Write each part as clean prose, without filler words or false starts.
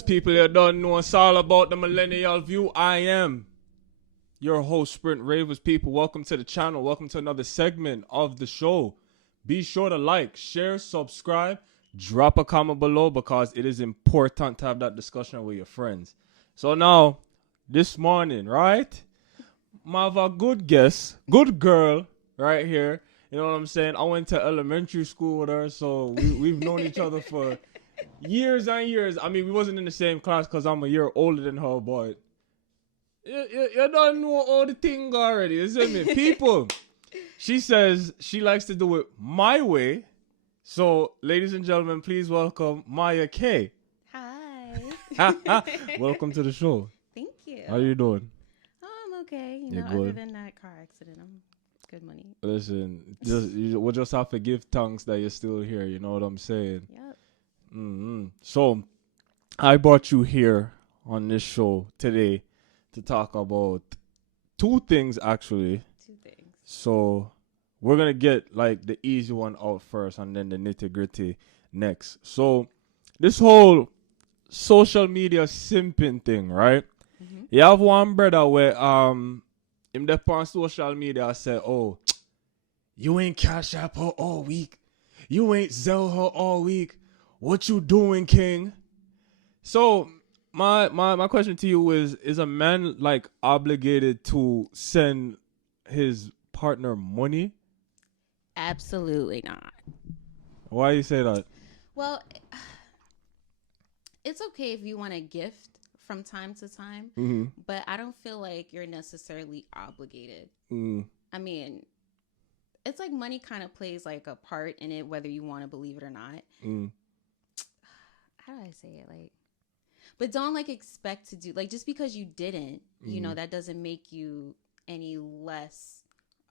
Yes, people, you don't know it's all about the millennial view. I am your host, Sprint Ravers. People, welcome to the channel. Welcome to another segment of the show. Be sure to like, share, subscribe, drop a comment below because it is important to have that discussion with your friends. So now, this morning, right? I have a good guest, good girl right here. You know what I'm saying? I went to elementary school with her, so we've known each other for years and years. I mean, we wasn't in the same class because I'm a year older than her, but you don't know all the thing already, you see me? People, she says she likes to do it my way. So, ladies and gentlemen, please welcome Myah K. Hi. Welcome to the show. Thank you. How you doing? Oh, I'm okay. You're Other good? than that car accident, I'm good money. Listen, we'll just have to give thanks that you're still here. You know what I'm saying? Yep. Mm-hmm. So, I brought you here on this show today to talk about two things, actually. Two things. So, we're going to get like the easy one out first and then the nitty gritty next. So, this whole social media simping thing, right? Mm-hmm. You have one brother where him dep on social media I say, oh, you ain't cash app her all week. You ain't sell her all week. What you doing, King? So my question to you is a man like obligated to send his partner money? Absolutely not. Why you say that? Well, it's okay if you want a gift from time to time, Mm-hmm. but I don't feel like you're necessarily obligated. Mm. I mean, it's like money kind of plays like a part in it, whether you want to believe it or not. Mm. How do I say it? Like, but don't like expect to do like just because you didn't, you know, that doesn't make you any less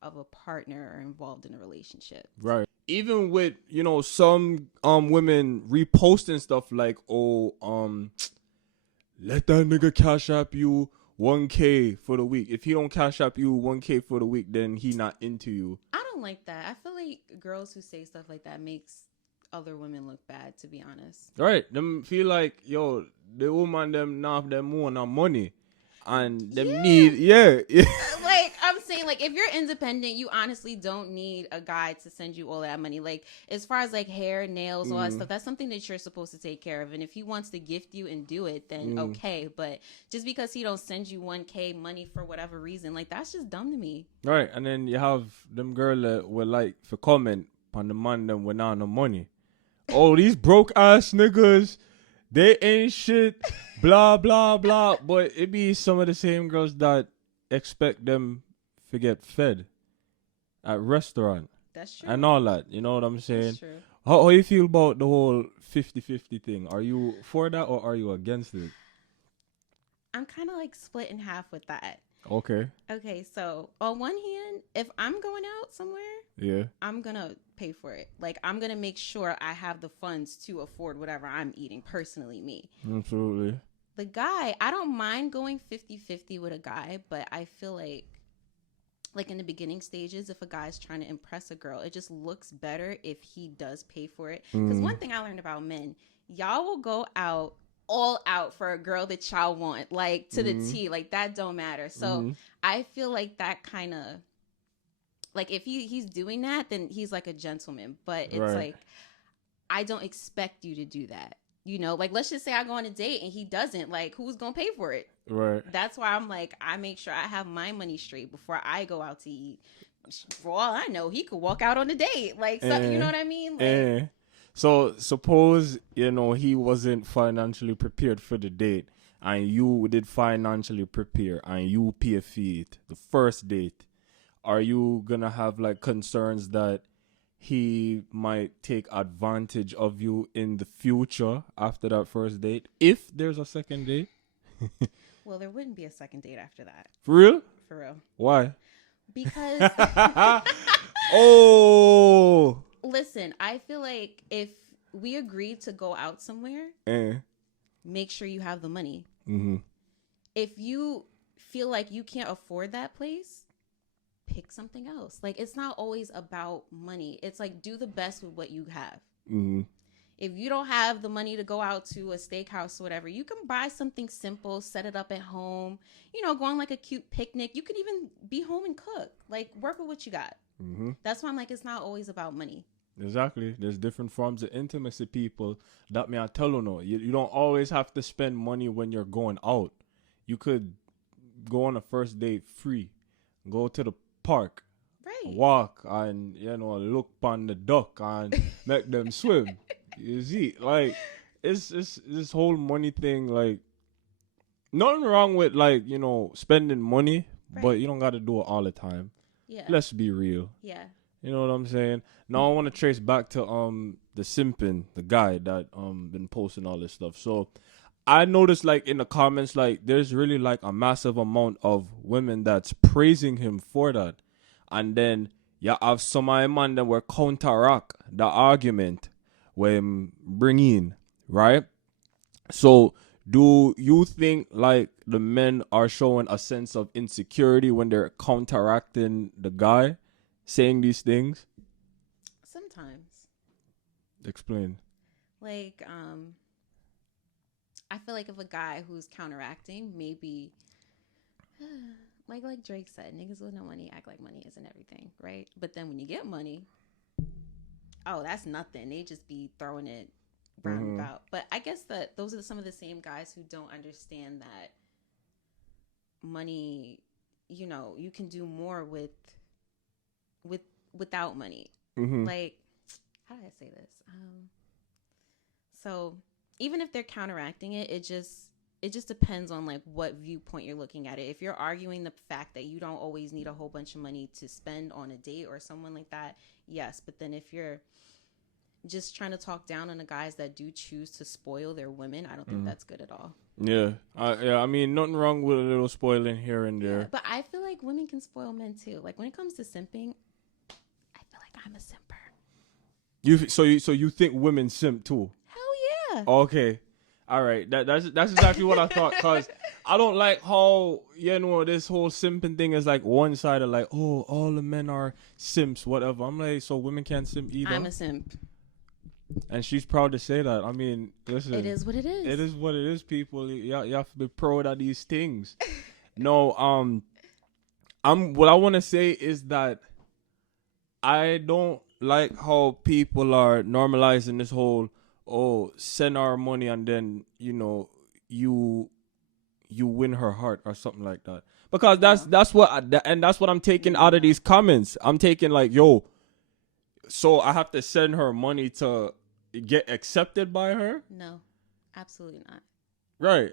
of a partner or involved in a relationship. Right. Even with, you know, some women reposting stuff like, oh, let that nigga cash app you 1K for the week. If he don't cash app you 1K for the week, then he not into you. I don't like that. I feel like girls who say stuff like that makes other women look bad, to be honest. Right. Them feel like, yo, the woman them now have them more on money. And them need, Like, I'm saying, like, if you're independent, you honestly don't need a guy to send you all that money. Like, as far as, like, hair, nails, all that stuff, that's something that you're supposed to take care of. And if he wants to gift you and do it, then okay. But just because he don't send you 1K money for whatever reason, like, that's just dumb to me. Right. And then you have them girl that will like for comment on the man them without no money. Oh, these broke ass niggas, they ain't shit, blah, blah, blah. But it be some of the same girls that expect them to get fed at restaurant That's true. and all that. You know what I'm saying? That's true. How you feel about the whole 50-50 thing? Are you for that or are you against it? I'm kind of like split in half with that. Okay. Okay, so on one hand, if I'm going out somewhere, Yeah. I'm going to pay for it. Like, I'm going to make sure I have the funds to afford whatever I'm eating, personally, me. Absolutely. The guy, I don't mind going 50-50 with a guy, but I feel like in the beginning stages, if a guy's trying to impress a girl, it just looks better if he does pay for it. Because one thing I learned about men, y'all will go out all out for a girl that y'all want, like to the T, like that don't matter. So I feel like that kind of, like if he's doing that, then he's like a gentleman. But it's like, I don't expect you to do that. You know, like let's just say I go on a date and he doesn't, like who's gonna pay for it? Right. That's why I'm like, I make sure I have my money straight before I go out to eat. For all I know, he could walk out on a date, like so, you know what I mean? Like, so suppose, you know, he wasn't financially prepared for the date and you did financially prepare and you pay a fee the first date. Are you gonna have like concerns that he might take advantage of you in the future after that first date if there's a second date? well, there wouldn't be a second date after that. For real? For real. Why? Because oh, listen, I feel like if we agree to go out somewhere, make sure you have the money. If you feel like you can't afford that place, pick something else. Like, it's not always about money. It's like, do the best with what you have. If you don't have the money to go out to a steakhouse or whatever, you can buy something simple, set it up at home, go on like a cute picnic. You can even be home and cook, like work with what you got. Mm-hmm. That's why I'm like, it's not always about money. Exactly. There's different forms of intimacy, people. That me I tell you no. You don't always have to spend money when you're going out. You could go on a first date free. Go to the park. Right. Walk and look on the duck and make them swim. You see, like it's this whole money thing. Like nothing wrong with like spending money, Right. but you don't got to do it all the time. Yeah. Let's be real. Yeah. You know what I'm saying? Now I want to trace back to the simping, the guy that been posting all this stuff. So I noticed like in the comments, like there's really like a massive amount of women that's praising him for that. And then you have some of them man that were counteract the argument when bring in, right? So do you think like the men are showing a sense of insecurity when they're counteracting the guy saying these things? Sometimes. Explain. Like, I feel like if a guy who's counteracting, maybe, like Drake said, niggas with no money act like money isn't everything, right? But then when you get money, oh, that's nothing. They just be throwing it round about. But I guess that those are some of the same guys who don't understand that money, you can do more without money. Mm-hmm. Like, how did I say this? So even if they're counteracting it, it just depends on like what viewpoint you're looking at it. If you're arguing the fact that you don't always need a whole bunch of money to spend on a date or someone like that, yes. But then if you're just trying to talk down on the guys that do choose to spoil their women, I don't think that's good at all. Yeah. I mean, nothing wrong with a little spoiling here and there. Yeah, but I feel like women can spoil men too. Like when it comes to simping, I feel like I'm a simper. So you think women simp too? Hell yeah. Okay. All right. That's exactly what I thought. Cause I don't like how this whole simping thing is like one sided. Like, oh, all the men are simps, whatever. I'm like, so women can't simp either. I'm a simp. And she's proud to say that. I mean, listen. It is what it is. It is what it is, people. You have to be proud of these things. No, what I want to say is that I don't like how people are normalizing this whole, send our money and then, you win her heart or something like that. Because that's what I'm taking out of these comments. I'm taking like, so I have to send her money to get accepted by her? No, absolutely not. Right.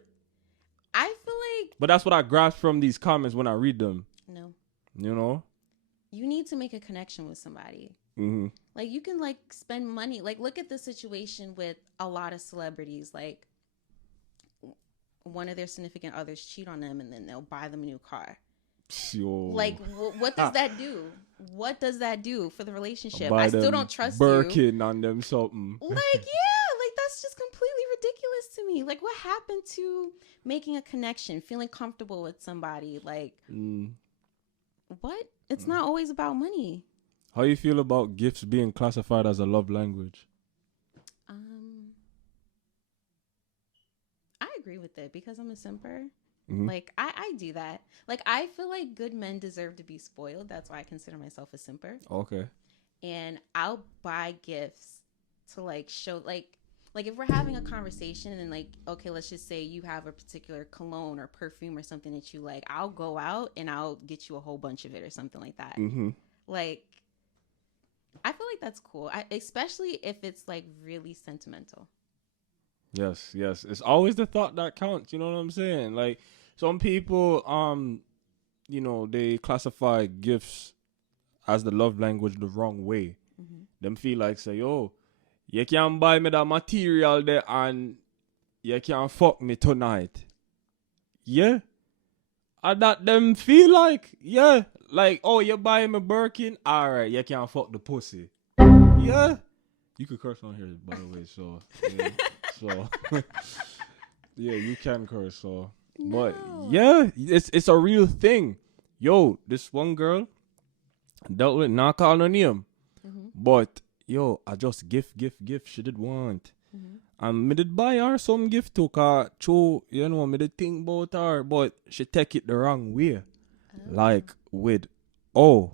I feel like... But that's what I grasp from these comments when I read them. No. You need to make a connection with somebody. Mm-hmm. Like, you can, like, spend money. Like, look at the situation with a lot of celebrities. Like, one of their significant others cheat on them, and then they'll buy them a new car. Like, what does that do? What does that do for the relationship? I still don't trust Birkin on them something. Like, yeah, like that's just completely ridiculous to me. Like, what happened to making a connection, feeling comfortable with somebody? Like, what? It's not always about money. How you feel about gifts being classified as a love language? I agree with it because I'm a simper. Mm-hmm. Like, I do that. Like, I feel like good men deserve to be spoiled. That's why I consider myself a simper. Okay. And I'll buy gifts to, like, show, like if we're having a conversation and, like, okay, let's just say you have a particular cologne or perfume or something that you like. I'll go out and I'll get you a whole bunch of it or something like that. Mm-hmm. Like, I feel like that's cool. Especially if it's, like, really sentimental. Yes. It's always the thought that counts. You know what I'm saying? Like, some people, they classify gifts as the love language the wrong way. Mm-hmm. Them feel like, say, you can't buy me that material there and you can't fuck me tonight. Yeah. And that them feel like, yeah. Like, you buy me Birkin? All right, you can't fuck the pussy. Yeah. You could curse on here, by the way, so... Yeah. So, yeah, you can curse. So, no. But yeah, it's a real thing. This one girl dealt with not calling her name, but I just gift she did want. Mm-hmm. And me did buy her some gift too, cause true, you know, me did think about her, but she take it the wrong way. Oh. Like with, oh,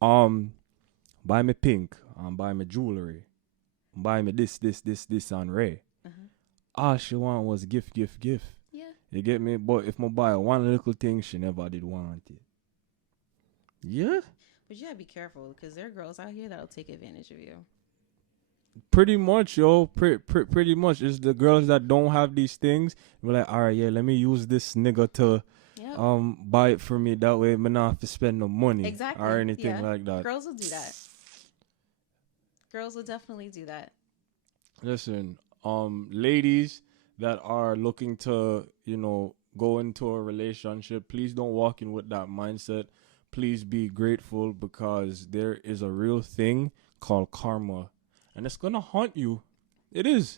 um, buy me pink, buy me jewelry, buy me this, and Ray. Uh-huh. All she want was gift, gift, gift. Yeah. You get me? But if I buy one little thing, she never did want it. Yeah, But you gotta be careful because there are girls out here that'll take advantage of you. pretty much, yo. Pretty much. It's the girls that don't have these things. We're like, all right, yeah, let me use this nigga to Yep. buy it for me. That way, me not have to spend no money Exactly. or anything Yeah. like that. Girls will do that. Girls will definitely do that. Listen, ladies that are looking to, you know, go into a relationship, please don't walk in with that mindset. Please be grateful because there is a real thing called karma, and it's gonna haunt you. It is.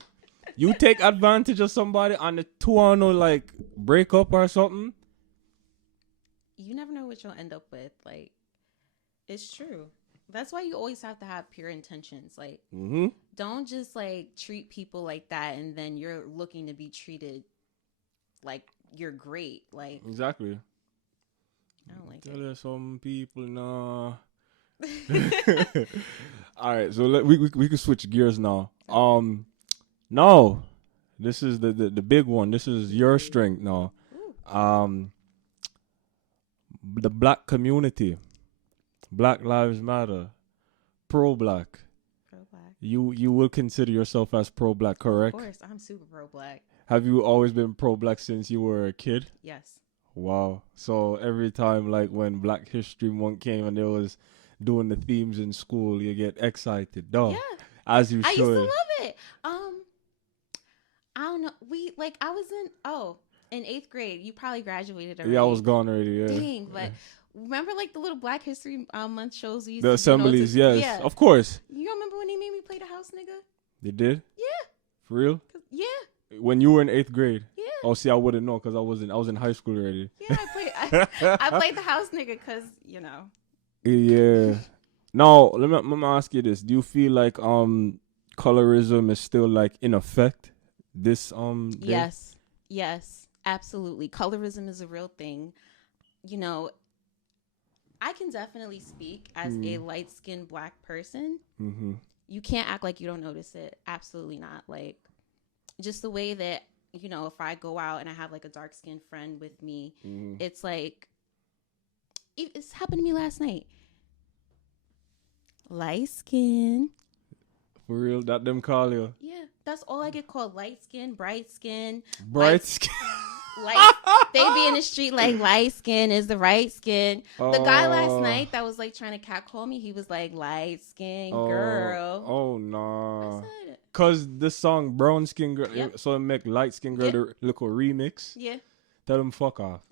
You take advantage of somebody and the two on no like break up or something. You never know what you'll end up with. Like, it's true. That's why you always have to have pure intentions. Like, don't just like treat people like that and then you're looking to be treated like you're great. Like, Exactly. I don't like Tell it. her some people nah. All right, so we can switch gears now. No, this is the big one. This is your strength now. Ooh. The black community, Black Lives Matter, pro black. Pro black. You will consider yourself as pro black, correct? Of course, I'm super pro black. Have you always been pro black since you were a kid? Yes. Wow. So every time, like when Black History Month came and they was doing the themes in school, you get excited, dog. Yeah. As you I should. used to love it. I don't know. I was in 8th grade. You probably graduated already. Yeah, I was gone already. Yeah. Dang, but remember like the little Black History Month shows we used The to assemblies, do, yes, yeah. of course. You remember when they made me play the house nigga? They did. Yeah. For real? Yeah. When you were in 8th grade. Yeah. Oh, see, I wouldn't know because I was in high school already. Yeah, I played the house nigga because you know. Yeah. Now let me ask you this: do you feel like colorism is still like in effect this day? Yes, absolutely. Colorism is a real thing. You know, I can definitely speak as a light-skinned Black person. Mm-hmm. You can't act like you don't notice it. Absolutely not. Like, just the way that, you know, if I go out and I have like a dark-skinned friend with me, it's like, it's happened to me last night. Light skin. For real, that them call you. Yeah, that's all I get called. Light skin, bright skin. Bright skin. They be in the street like light skin is the right skin. The guy last night that was like trying to catcall me, he was like light skin girl. Oh no. I said, cause this song brown skin girl, Yep. so it make light skin girl the little remix. yeah. Tell them fuck off.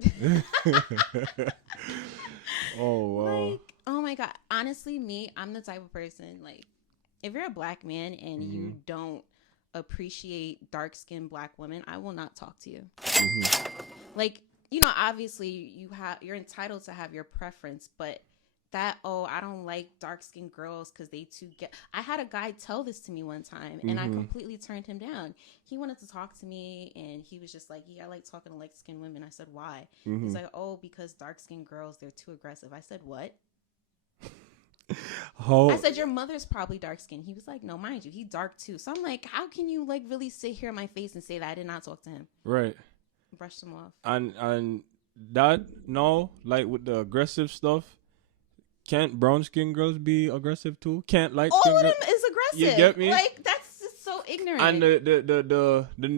Oh wow. Like, oh my God. Honestly, I'm the type of person, like, if you're a Black man and you don't appreciate dark-skinned Black women, I will not talk to you. Like, you know, obviously you're entitled to have your preference, but that, I don't like dark-skinned girls because they too I had a guy tell this to me one time and I completely turned him down. He wanted to talk to me and he was just like, yeah, I like talking to light-skinned women. I said, why? He's like, because dark-skinned girls, they're too aggressive. I said, what? I said, your mother's probably dark-skinned. He was like, no, mind you, he dark too. So I'm like, how can you like really sit here in my face and say that I did not talk to him? Right. Brushed him off. And that, no, like with the aggressive stuff, can't brown skin girls be aggressive too? Can't light skin all girls? of them is aggressive. You get me? Like, that's just so ignorant. And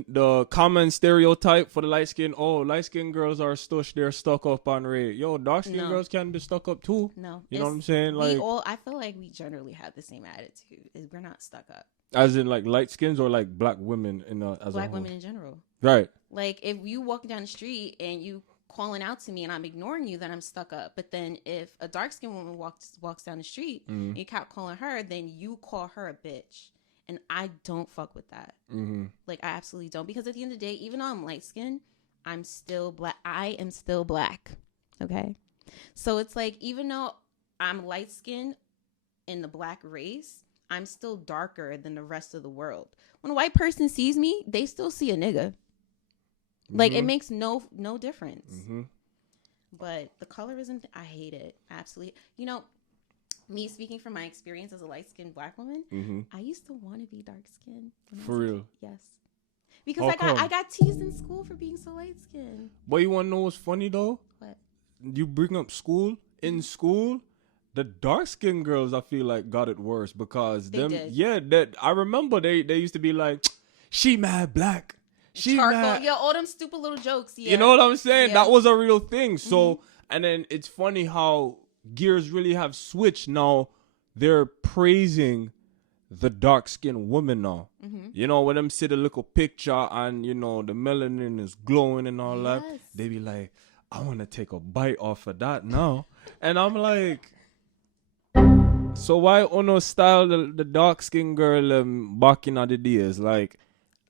the common stereotype for the light skin, light skin girls are stush, they're stuck up on rate. Yo, dark skin girls can be stuck up too. No. You know what I'm saying? Like, I feel like we generally have the same attitude. We're not stuck up. As in like light skins or like black women as Black a whole? women in general. Right. Like, if you walking down the street and you calling out to me and I'm ignoring you, then I'm stuck up. But then if a dark-skinned woman walks down the street and you kept calling her, then you call her a bitch. And I don't fuck with that. Like, I absolutely don't. Because at the end of the day, even though I'm light-skinned, I'm still Black. I am still Black. Okay? So it's like, even though I'm light-skinned in the Black race, I'm still darker than the rest of the world. When a white person sees me, they still see a nigga. Like, it makes no difference. But the colorism, I hate it. Absolutely. You know, me speaking from my experience as a light-skinned Black woman, I used to want to be dark-skinned. For real? Yes. Because I got teased in school for being so light-skinned. But you want to know what's funny, though? What? You bring up school. In school, the dark-skinned girls, I feel like, got it worse because they did. Yeah, that I remember they used to be like, she mad black. She charcoal, mad. yeah, all them stupid little jokes. Yeah. You know what I'm saying? Yeah. That was a real thing. So, and then it's funny how gears really have switched now. They're praising the dark-skinned woman now. You know, when them see the little picture and, you know, the melanin is glowing and all that, they be like, I want to take a bite off of that now. And I'm like, so why Uno style the dark-skinned girl back in the days? Like,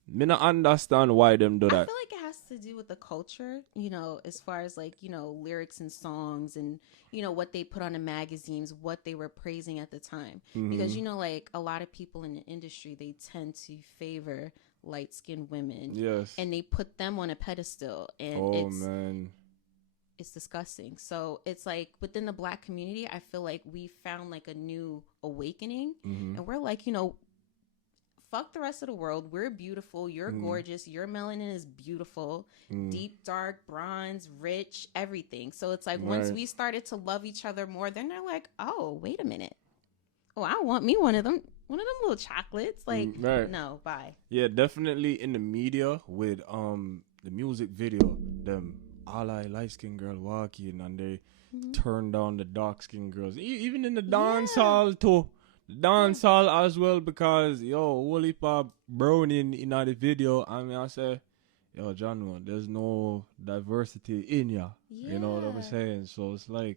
me not understand why them do that. I feel like it has to do with the culture, you know, as far as like, you know, lyrics and songs and, you know, what they put on the magazines, what they were praising at the time. Because, you know, like a lot of people in the industry, they tend to favor light-skinned women. Yes. And they put them on a pedestal. And it's disgusting. So it's like within the Black community, I feel like we found like a new awakening. And we're like, you know, fuck the rest of the world. We're beautiful. You're gorgeous. Your melanin is beautiful. Deep, dark, bronze, rich, everything. So it's like once we started to love each other more, then they're like, oh, wait a minute. Oh, I want me one of them little chocolates. Like, no, bye. Yeah, definitely in the media with the music video, them all light skinned girl walking and they turn down the dark skinned girls. Even in the dance hall too. Dance hall as well because whole heap of browning in the video. I mean, I say, John, there's no diversity in ya. You know what I'm saying? So it's like,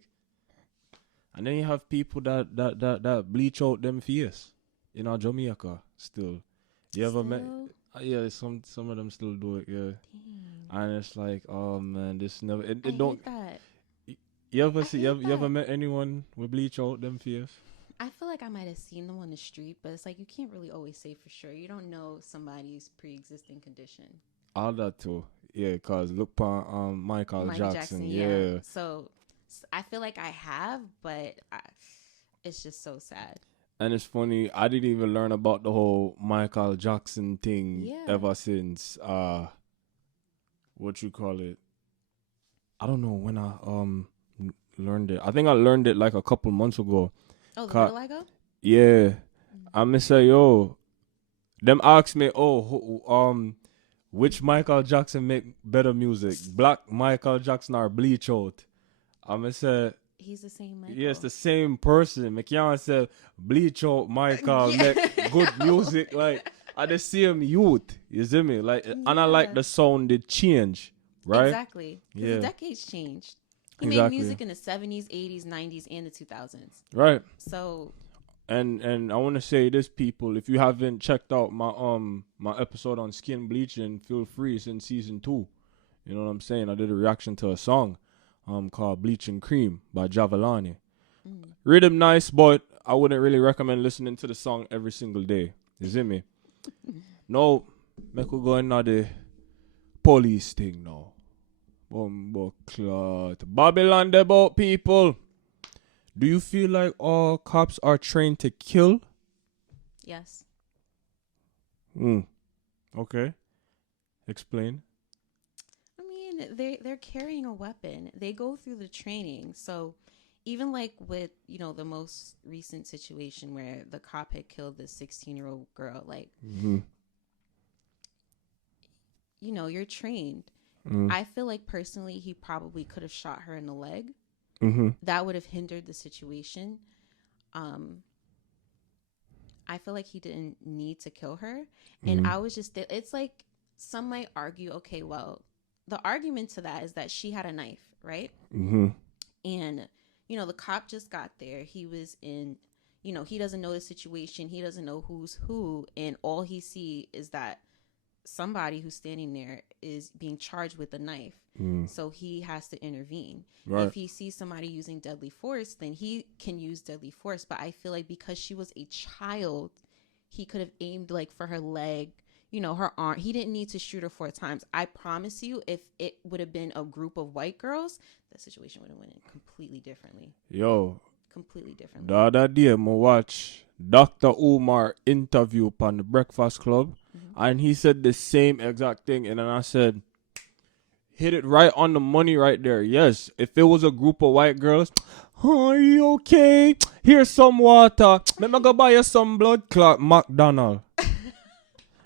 and then you have people that bleach out them face in Jamaica still. You ever met? Yeah, some of them still do it. Yeah, and it's like, oh man, this never. It don't. That. You ever met anyone with bleach out them face? I feel like I might have seen them on the street, but it's like you can't really always say for sure. You don't know somebody's pre-existing condition. All that too, yeah. Cause look on Michael Jackson, yeah. So I feel like I have, but it's just so sad. And it's funny, I didn't even learn about the whole Michael Jackson thing ever since what you call it. I don't know when I learned it. I think I learned it like a couple months ago. Oh, the vitiligo? Yeah. I'm gonna say, them ask me, which Michael Jackson make better music? Black Michael Jackson or Bleach Out? I'm gonna say, he's the same Michael. Yeah, it's the same person. McKeon said Bleach Out Michael make good music. Like, I the same youth. You see me? Like, and I like the sound did change, right? Exactly. Because the decades changed. He made music in the 70s, 80s, 90s, and the 2000s. Right. So. And I want to say this, people. If you haven't checked out my my episode on skin bleaching, feel free. It's in season 2. You know what I'm saying? I did a reaction to a song called Bleaching Cream by Javalani. Rhythm nice, but I wouldn't really recommend listening to the song every single day. You see me? No, make we go into the police thing now. Bumbleclot. Babylon about people. Do you feel like all cops are trained to kill? Yes. Okay. Explain. I mean, they're carrying a weapon. They go through the training. So even like with, you know, the most recent situation where the cop had killed this 16-year-old girl, like, you know, you're trained. I feel like personally he probably could have shot her in the leg. That would have hindered the situation. I feel like he didn't need to kill her. And I was just, it's like some might argue, okay, well, the argument to that is that she had a knife, right? And, you know, the cop just got there. He was in, you know, he doesn't know the situation. He doesn't know who's who. And all he see is that somebody who's standing there is being charged with a knife. So he has to intervene. Right. If he sees somebody using deadly force, then he can use deadly force. But I feel like because she was a child, he could have aimed like for her leg, you know, her arm. He didn't need to shoot her 4 times. I promise you, if it would have been a group of white girls, the situation would have went completely differently. Yo, Completely differently. the other day, I watch Dr. Umar interview on the Breakfast Club, and he said the same exact thing. And then I said, hit it right on the money right there. Yes, if it was a group of white girls, oh, are you okay? Here's some water. Let me go buy you some blood clot McDonald.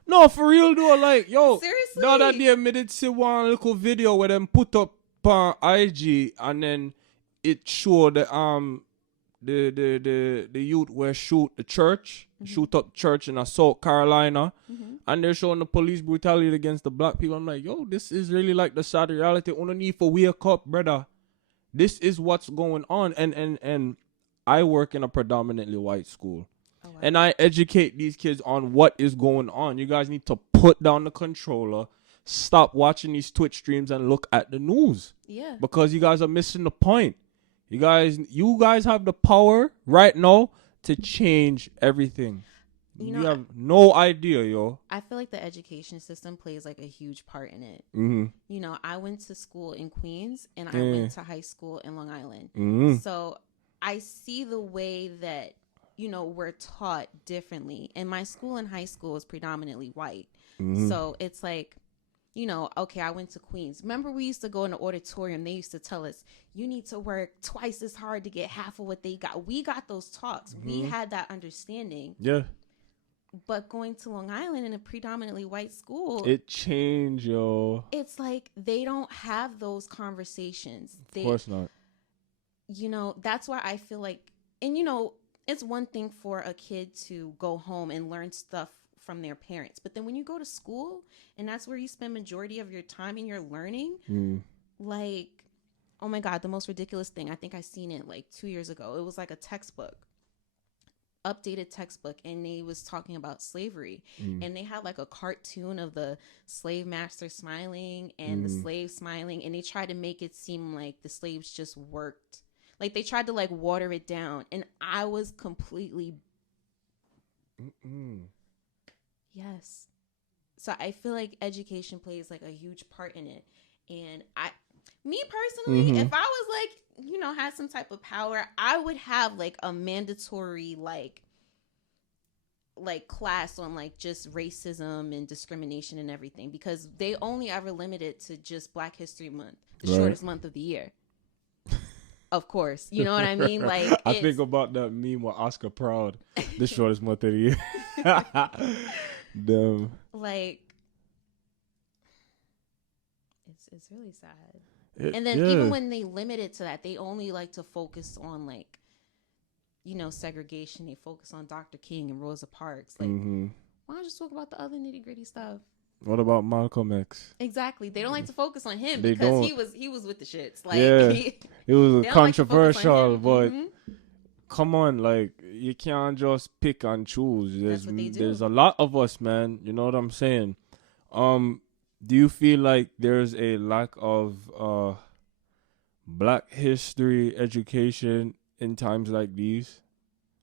No, for real though, like, yo, Seriously? the other day, I did see one little video where them put up on IG, and then it showed the youth where shoot the church, shoot up church in South Carolina, and they're showing the police brutality against the black people. I'm like, yo, this is really like the sad reality. Only need for wake up, brother. This is what's going on. And I work in a predominantly white school. Oh, wow. And I educate these kids on what is going on. You guys need to put down the controller, stop watching these Twitch streams, and look at the news. Yeah. Because you guys are missing the point. You guys have the power right now to change everything. You have no idea, yo. I feel like the education system plays like a huge part in it. You know, I went to school in Queens and I went to high school in Long Island. So I see the way that, you know, we're taught differently. And my school in high school is predominantly white. So it's like, you know, okay, I went to Queens. Remember we used to go in the auditorium. They used to tell us, you need to work twice as hard to get half of what they got. We got those talks. We had that understanding. Yeah. But going to Long Island in a predominantly white school, it changed, yo. It's like they don't have those conversations. Of course not. You know, that's why I feel like, and you know, it's one thing for a kid to go home and learn stuff from their parents. But then when you go to school and that's where you spend majority of your time and you're learning, like, oh my God, the most ridiculous thing. I think I seen it like 2 years ago. It was like a textbook, updated textbook, and they was talking about slavery. And they had like a cartoon of the slave master smiling and the slave smiling. And they tried to make it seem like the slaves just worked. Like they tried to like water it down. And I was completely... Yes. So I feel like education plays like a huge part in it. And me personally, if I was like, you know, had some type of power, I would have like a mandatory like class on like just racism and discrimination and everything, because they only ever limit it to just Black History Month, the shortest month of the year. Of course, you know what I mean? Like I think about that meme with Oscar Proud, the shortest month of the year. Damn. Like, it's really sad. And then even when they limit it to that, they only like to focus on like, you know, segregation. They focus on Dr. King and Rosa Parks. Like, why don't you talk about the other nitty gritty stuff? What about Malcolm X? Exactly. They don't like to focus on him They because don't. he was with the shits. Like, it was controversial, like but come on, like you can't just pick and choose. There's a lot of us, man. You know what I'm saying? Do you feel like there's a lack of Black history education in times like these?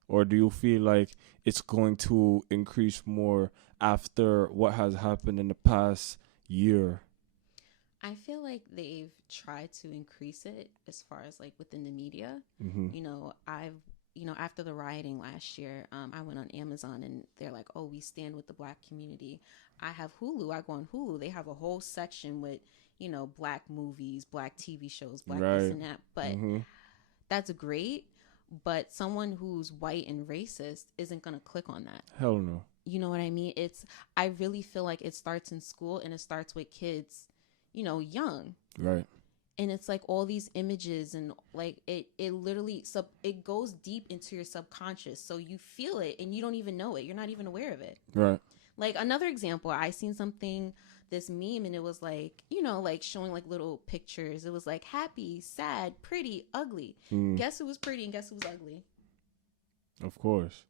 Or do you feel like it's going to increase more after what has happened in the past year? I feel like they've tried to increase it as far as like within the media. You know, after the rioting last year, I went on Amazon and they're like, oh, we stand with the Black community. I have Hulu. I go on Hulu. They have a whole section with, you know, Black movies, Black TV shows, Black this and that. But that's great. But someone who's white and racist isn't going to click on that. Hell no. You know what I mean? I really feel like it starts in school and it starts with kids, you know, young. Right. And it's like all these images and like it literally, it goes deep into your subconscious. So you feel it and you don't even know it. You're not even aware of it. Right. Like another example, I seen this meme and it was like, you know, like showing like little pictures. It was like happy, sad, pretty, ugly. Guess who was pretty and guess who was ugly? Of course.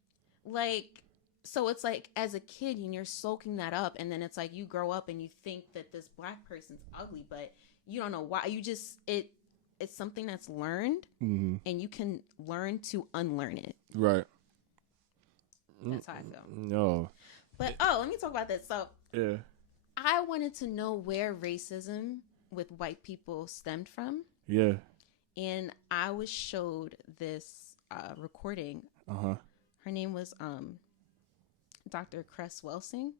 Like, So it's like as a kid and you're soaking that up, and then it's like you grow up and you think that this black person's ugly, but you don't know why. You just it's something that's learned, Mm-hmm. and you can learn to unlearn it. Right. That's how I feel. No. But let me talk about this. So Yeah. I wanted to know where racism with white people stemmed from, Yeah. and I was showed this recording. Uh-huh. Her name was Dr. Cress Welsing.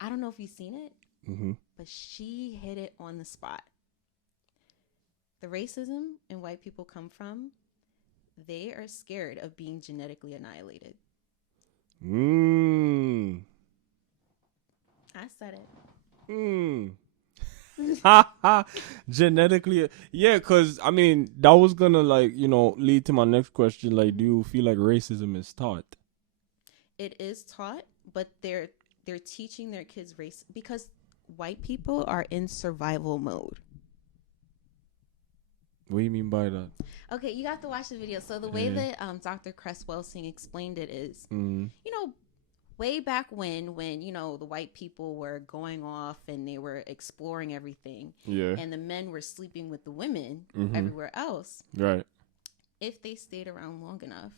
I don't know if you've seen it, Mm-hmm. but she hit it on the spot. The racism and white people come from, they are scared of being genetically annihilated. I said it. Genetically, yeah, because I mean that was gonna like lead to my next question. Like, do you feel like racism is taught? It is taught, but they're teaching their kids race because white people are in survival mode. What do you mean by that? Okay, you have to watch the video. So the way that Dr. Cress Welsing explained it is, way back when the white people were going off and they were exploring everything, and the men were sleeping with the women everywhere else. Right. If they stayed around long enough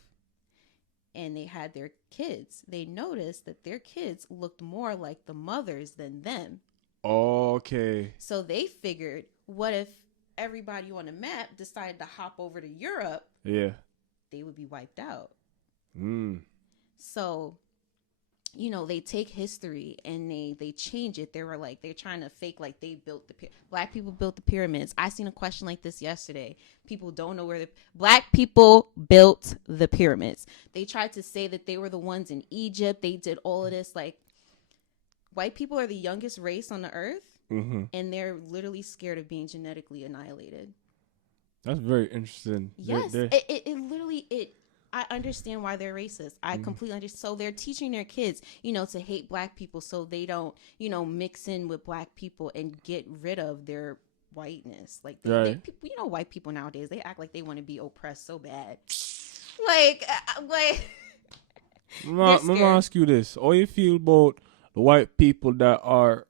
and they had their kids, they noticed that their kids looked more like the mothers than them. Okay. So they figured, what if everybody on the map decided to hop over to Europe? Yeah. They would be wiped out. So, they take history and they change it. They were like, they're trying to fake like they built black people built the pyramids. I seen a question like this yesterday. People don't know where the black people built the pyramids. They tried to say that they were the ones in Egypt. They did all of this. Like, white people are the youngest race on the earth, and they're literally scared of being genetically annihilated. That's very interesting. Yes, it literally I understand why they're racist. I completely understand. So they're teaching their kids, to hate black people so they don't, mix in with black people and get rid of their whiteness. Like, white people nowadays, they act like they want to be oppressed so bad. Like, I'm gonna ask you this: how you feel about the white people that are,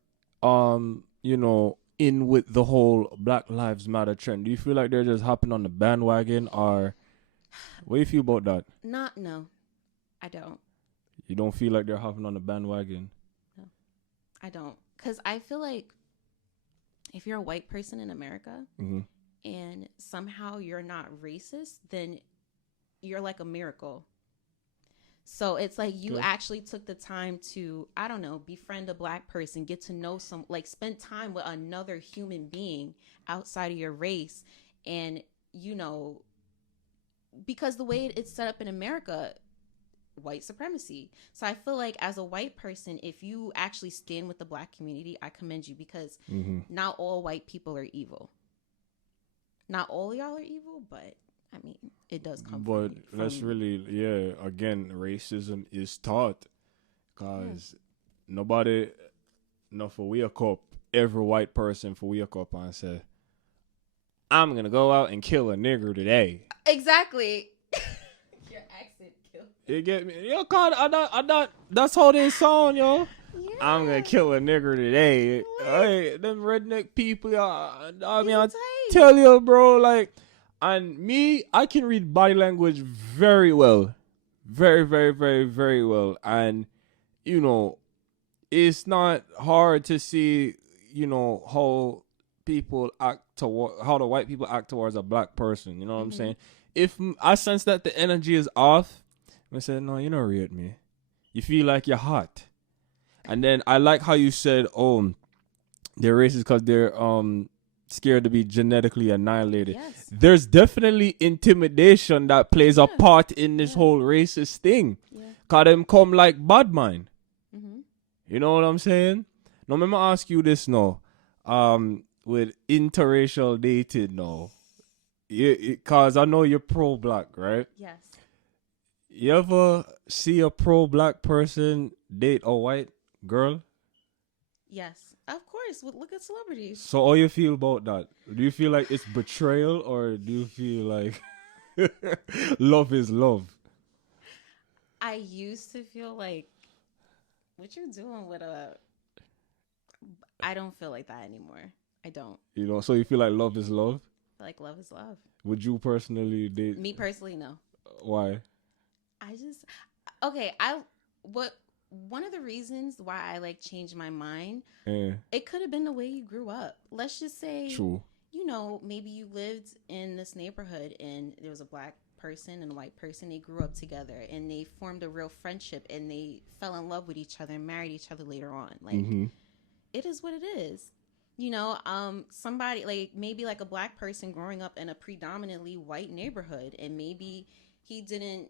in with the whole Black Lives Matter trend? Do you feel like they're just hopping on the bandwagon, or what do you feel about that? No, I don't. You don't feel like they're hopping on the bandwagon? No, I don't. Because I feel like if you're a white person in America and somehow you're not racist, then you're like a miracle. So it's like you actually took the time to, I don't know, befriend a black person, get to know spend time with another human being outside of your race. And, because the way it's set up in America, white supremacy. So I feel like as a white person, if you actually stand with the black community, I commend you, because not all white people are evil. Not all y'all are evil, but I mean, it does come from that's really, again, racism is taught, because nobody, for wake up, every white person for wake up and say, I'm going to go out and kill a nigger today. Exactly. Your accent killed. You get me? Yo, God, I not, that's how they sound, yo. Yeah. I'm going to kill a nigger today. Hey, them redneck people, I tell you, bro, like, and me, I can read body language very well. Very, very, very, very well. And, it's not hard to see, how people act how the white people act towards a black person. You know what I'm saying? If I sense that the energy is off, I say, no, you're not real at me. You feel like you're hot. And then I like how you said, they're racist because they're scared to be genetically annihilated. Yes. There's definitely intimidation that plays a part in this whole racist thing. Cause them come like bad mind. You know what I'm saying? Now, let me ask you this now. With interracial dating now, cause I know you're pro-black, right? Yes. You ever see a pro-black person date a white girl? Yes. Of course, look at celebrities. So how you feel about that? Do you feel like it's betrayal, or do you feel like love is love? I I used to feel like, what you doing with a... I don't feel like that anymore. I don't. You know, so you feel like love is love? I feel like love is love. Would you personally date? Me personally, no. Why? I just... Okay, one of the reasons why I like changed my mind, it could have been the way you grew up. Let's just say, true. You know, maybe you lived in this neighborhood and there was a black person and a white person. They grew up together and they formed a real friendship and they fell in love with each other and married each other later on. Like, it is what it is. You know, somebody like maybe like a black person growing up in a predominantly white neighborhood, and maybe he didn't,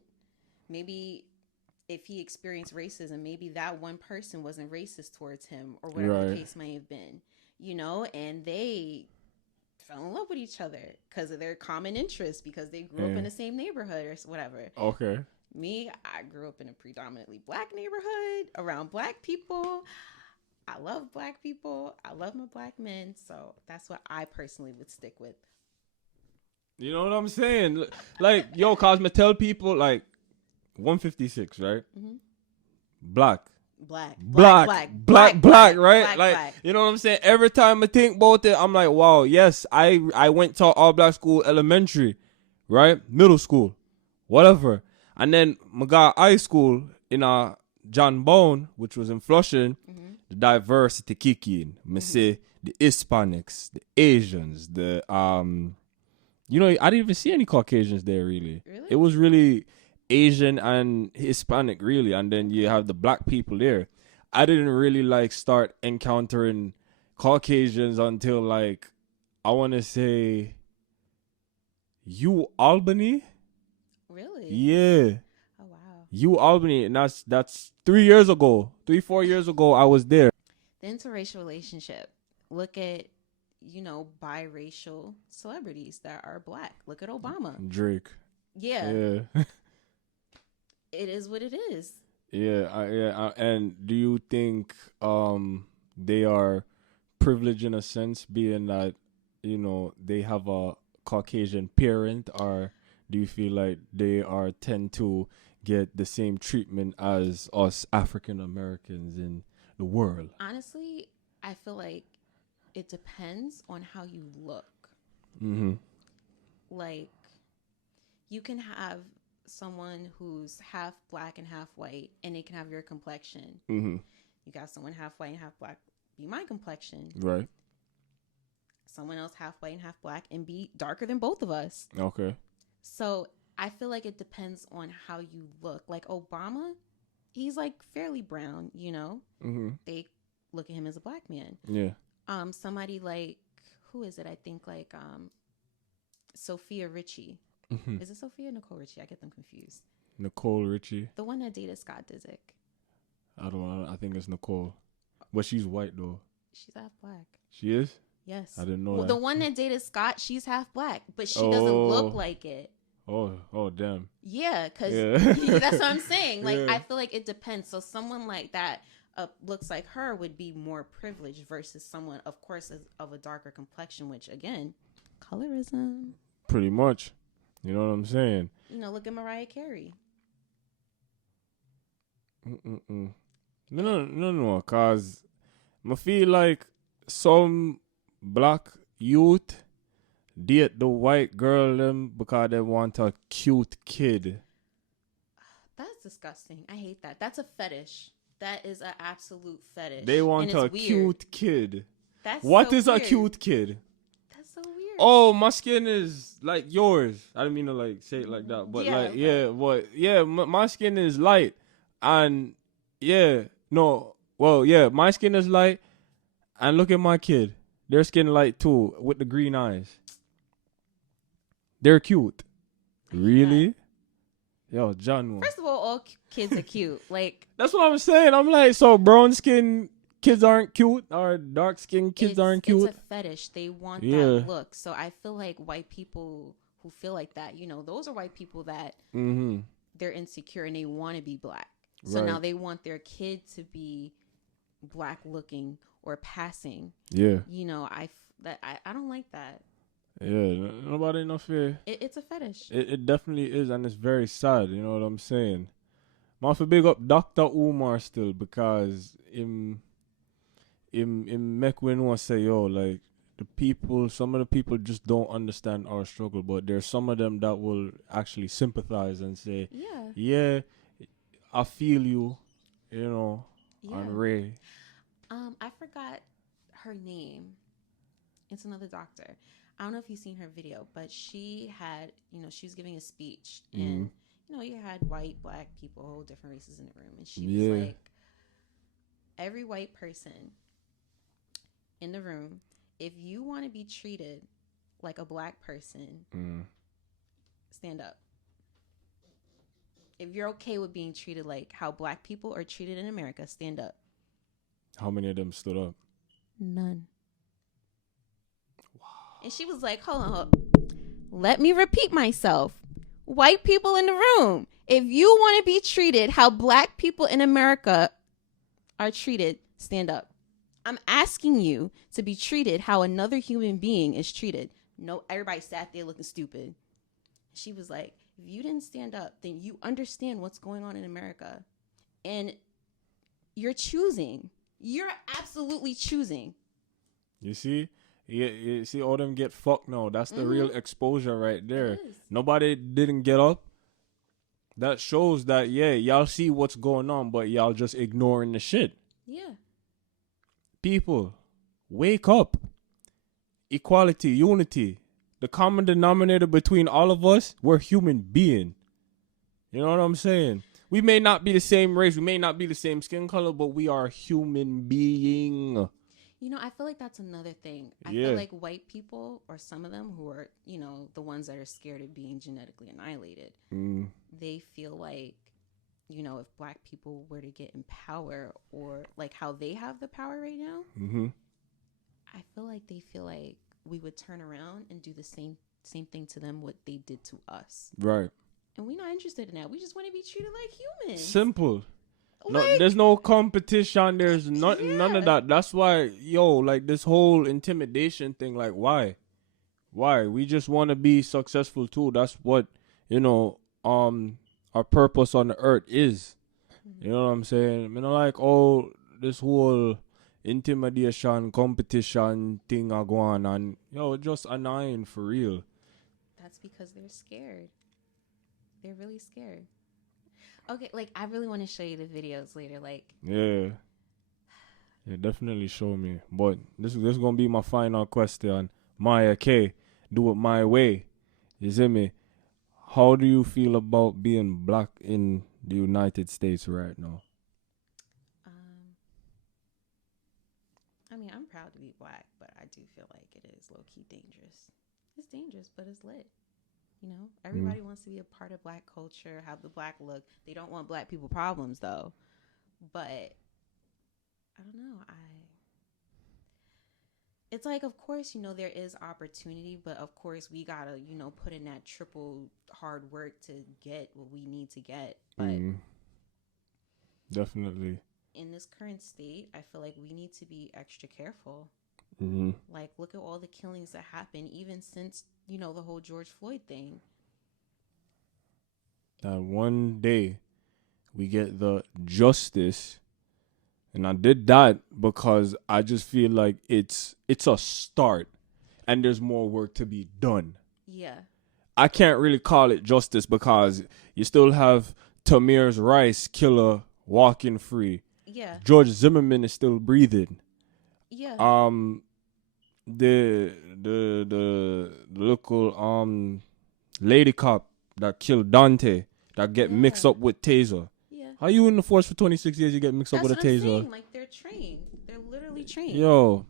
maybe if he experienced racism, maybe that one person wasn't racist towards him or whatever the case may have been, you know, and they fell in love with each other because of their common interests, because they grew up in the same neighborhood or whatever. Okay. Me, I grew up in a predominantly black neighborhood around black people. I love black people. I love my black men. So that's what I personally would stick with. You know what I'm saying? Like, yo, Cosma, tell people, like, 156, right? Black, right? Black. You know what I'm saying? Every time I think about it, I'm like, wow, yes, I went to all black school, elementary, right? Middle school, whatever. And then I got high school in John Bone, which was in Flushing. The diversity kick in. Me say the Hispanics, the Asians, the you know, I didn't even see any Caucasians there really. It was really Asian and Hispanic really, and then you have the black people there. I didn't really like start encountering Caucasians until like I want to say Albany. Really? Yeah. Oh wow. Albany, and that's 4 years ago I was there. The interracial relationship. Look at, you know, biracial celebrities that are black. Look at Obama. Drake. Yeah. It is what it is. Yeah. And do you think they are privileged in a sense, being that, you know, they have a Caucasian parent, or do you feel like they tend to get the same treatment as us African Americans in the world? Honestly, I feel like it depends on how you look. Like, you can have someone who's half black and half white, and they can have your complexion. You got someone half white and half black, be my complexion. Right. Someone else half white and half black and be darker than both of us. Okay. So I feel like it depends on how you look. Like Obama, he's like fairly brown, you know. They look at him as a black man. Yeah. Somebody like, who is it? I think like Sophia Richie. Is it Sophia or Nicole Richie? I get them confused. Nicole Richie. The one that dated Scott Disick. I don't know. I think it's Nicole. But she's white though. She's half black. She is? Yes. I didn't know that. The one that dated Scott, she's half black, but she doesn't look like it. Oh, damn. Yeah, because that's what I'm saying. Like, I feel like it depends. So someone like that looks like her would be more privileged versus someone, of course, of a darker complexion, which, again, colorism. Pretty much. You know what I'm saying? You know, look at Myah K. No, because I feel like some black youth date the white girl them because they want a cute kid. That's disgusting. I hate that. That's a fetish. That is an absolute fetish. They want a cute kid. That's what so is weird. A cute kid? That's so weird. Oh, my skin is like yours. I didn't mean to like say it like that, but my skin is light, and my skin is light, and look at my kid. Their skin light too, with the green eyes. They're cute. Really? Yo, John. First of all kids are cute. Like, that's what I'm saying. I'm like, so brown skin kids aren't cute, or dark skin kids aren't cute. It's a fetish. They want that look. So I feel like white people who feel like that, you know, those are white people that they're insecure and they want to be black. So now they want their kid to be black looking or passing. Yeah. You know, I don't like that. Yeah, nobody no fear. It's a fetish. It definitely is, and it's very sad. You know what I'm saying? I have to big up Dr. Umar still because him make we know say yo like the people, some of the people just don't understand our struggle, but there's some of them that will actually sympathize and say, Yeah. yeah, I feel you, Yeah. on Ray. I forgot her name. It's another doctor. I don't know if you've seen her video, but she had, she was giving a speech, and you had white, black people, whole different races in the room, and she was like, every white person in the room, if you want to be treated like a black person, stand up. If you're okay with being treated like how black people are treated in America, stand up. How many of them stood up? None. Wow. And she was like, hold on. Let me repeat myself. White people in the room, if you want to be treated how black people in America are treated, stand up. I'm asking you to be treated how another human being is treated. No, everybody sat there looking stupid. She was like, if you didn't stand up, then you understand what's going on in America. And you're choosing. You're absolutely choosing. You see? You see all them get fucked now. That's the real exposure right there. Nobody didn't get up. That shows that, y'all see what's going on, but y'all just ignoring the shit. Yeah. People, wake up. Equality, unity. The common denominator between all of us, we're human being. You know what I'm saying? We may not be the same race, we may not be the same skin color, but we are a human being. I feel like that's another thing. I feel like white people, or some of them who are, the ones that are scared of being genetically annihilated, they feel like, if black people were to get in power, or like how they have the power right now, I feel like they feel like we would turn around and do the same thing to them what they did to us. Right. And we're not interested in that. We just want to be treated like humans. Simple. No, there's no competition. There's none of that. That's why, like this whole intimidation thing, like why? We just want to be successful too. That's what, our purpose on the earth is. You know what I'm saying? Like, this whole intimidation, competition thing are going on. Just annoying for real. That's because they're scared. They're really scared. Okay, like, I really want to show you the videos later, like. Yeah, definitely show me. But this is going to be my final question. Myah K, do it my way. You see me? How do you feel about being black in the United States right now? I mean, I'm proud to be black, but I do feel like it is low-key dangerous. It's dangerous, but it's lit. Everybody wants to be a part of black culture, have the black look. They don't want black people problems, though. But I don't know. It's like, of course, there is opportunity, but of course we gotta, put in that triple hard work to get what we need to get. But definitely. In this current state, I feel like we need to be extra careful. Like, look at all the killings that happen, even since, the whole George Floyd thing. That one day we get the justice, and I did that because I just feel like it's a start, and there's more work to be done. Yeah. I can't really call it justice because you still have Tamir's Rice killer walking free. Yeah. George Zimmerman is still breathing. Yeah. The local lady cop that killed Dante that get mixed up with Taser. Yeah. How you in the force for 26 years? You get mixed up with a Taser. That's what I'm saying. Like, they're trained. They're literally trained.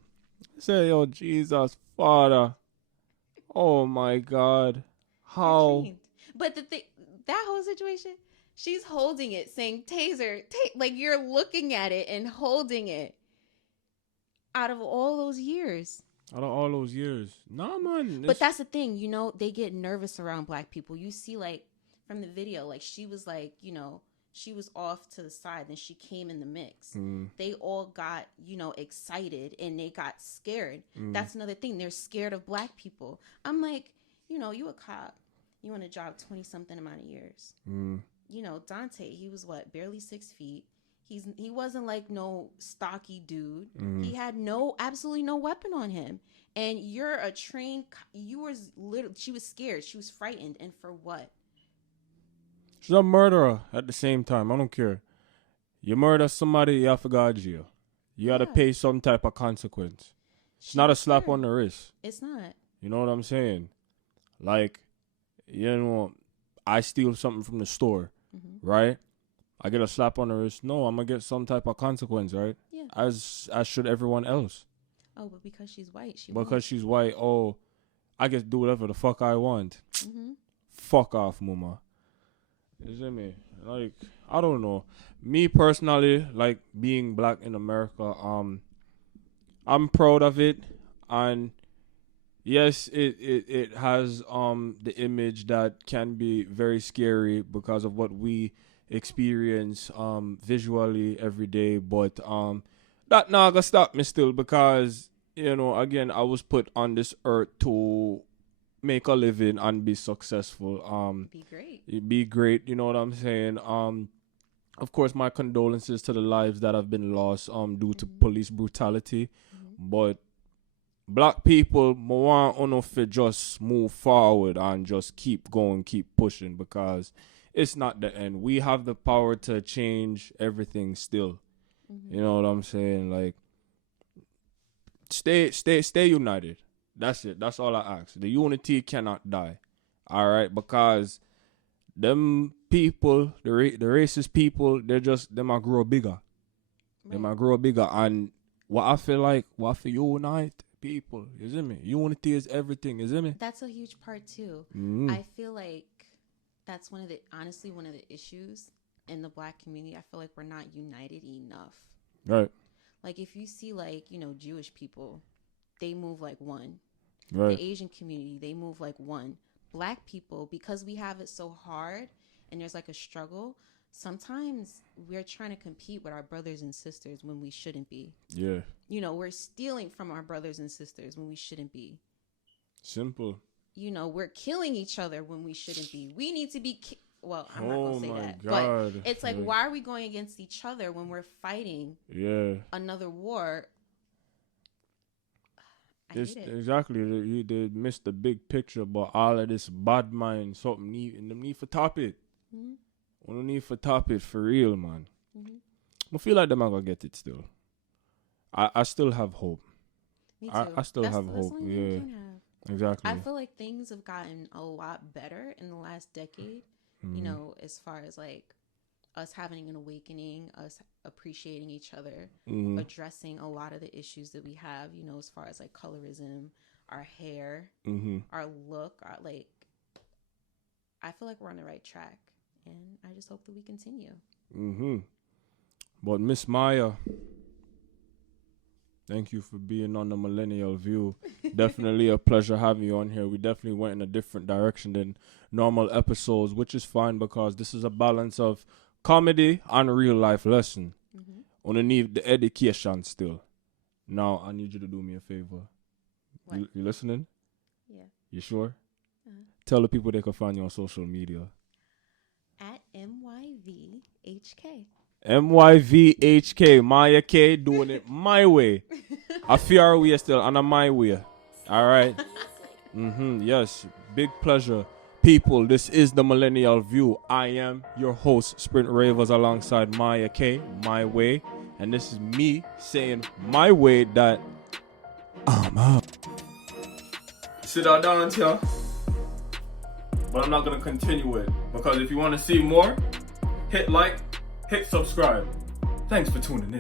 Say Jesus, Father. Oh my God, how? But that whole situation, she's holding it, saying Taser, like, you're looking at it and holding it. Out of all those years. Nah, man. But that's the thing, they get nervous around black people. You see, like, from the video, like, she was like, she was off to the side, then she came in the mix. They all got, excited, and they got scared. That's another thing. They're scared of black people. I'm like, you a cop. You on a job 20-something amount of years. Dante, he was barely 6 feet. He wasn't like no stocky dude. He had absolutely no weapon on him. And you're a trained, she was scared. She was frightened. And for what? She's a murderer at the same time. I don't care. You murder somebody, you have to go to jail. You got to pay some type of consequence. It's not a slap on the wrist. It's not. You know what I'm saying? Like, I steal something from the store, right? I get a slap on the wrist. No, I'm going to get some type of consequence, right? Yeah. As should everyone else. Oh, but because she's white, she's white, I get to do whatever the fuck I want. Fuck off, mama. You see me? Like, I don't know. Me personally, like, being black in America, I'm proud of it. And yes, it has the image that can be very scary because of what we experience visually every day. But that not gonna stop me still, because again, I was put on this earth to make a living and be successful. Be great. You know what I'm saying? Of course, my condolences to the lives that have been lost due to police brutality. But black people, want to just move forward and just keep going, keep pushing, because it's not the end. We have the power to change everything still. You know what I'm saying? Like, stay united. That's it. That's all I ask. The unity cannot die. All right? Because them people, the racist people, them are grow bigger. Right. Them are grow bigger. And what I feel unite people, you see me? Unity is everything, you see me? That's a huge part too. I feel like that's one of the issues in the black community. I feel like we're not united enough. Right. Like, if you see, like, Jewish people, they move like one. Right. The Asian community, they move like one. Black people, because we have it so hard and there's like a struggle, sometimes we're trying to compete with our brothers and sisters when we shouldn't be. Yeah. We're stealing from our brothers and sisters when we shouldn't be. Simple. We're killing each other when we shouldn't be. We need to be... Well, I'm not going to say that. God. But it's like, why are we going against each other when we're fighting another war? Exactly. They missed the big picture, but all of this bad mind, something need for top it. We don't need for top it for real, man. I feel like them are going to get it still. I still have hope. Me too. I still have hope. Yeah. Exactly. I feel like things have gotten a lot better in the last decade. As far as like us having an awakening, us appreciating each other, addressing a lot of the issues that we have, as far as like colorism, our hair, our look, I feel like we're on the right track, and I just hope that we continue. But Miss Myah, thank you for being on the Millennial View. Definitely a pleasure having you on here. We definitely went in a different direction than normal episodes, which is fine because this is a balance of comedy and real life lesson. On need the education still. Now I need you to do me a favor. You listening? Yeah. You sure? Tell the people they can find you on social media. At MYVHK. MYVHK, Myah K, doing it my way. I feel we are still on a my way. All right. Yes, big pleasure. People, this is the Millennial View. I am your host, Sprint Ravers, alongside Myah K, my way. And this is me saying my way that I'm out. Sit down here. But I'm not going to continue it. Because if you want to see more, hit like, hit subscribe. Thanks for tuning in.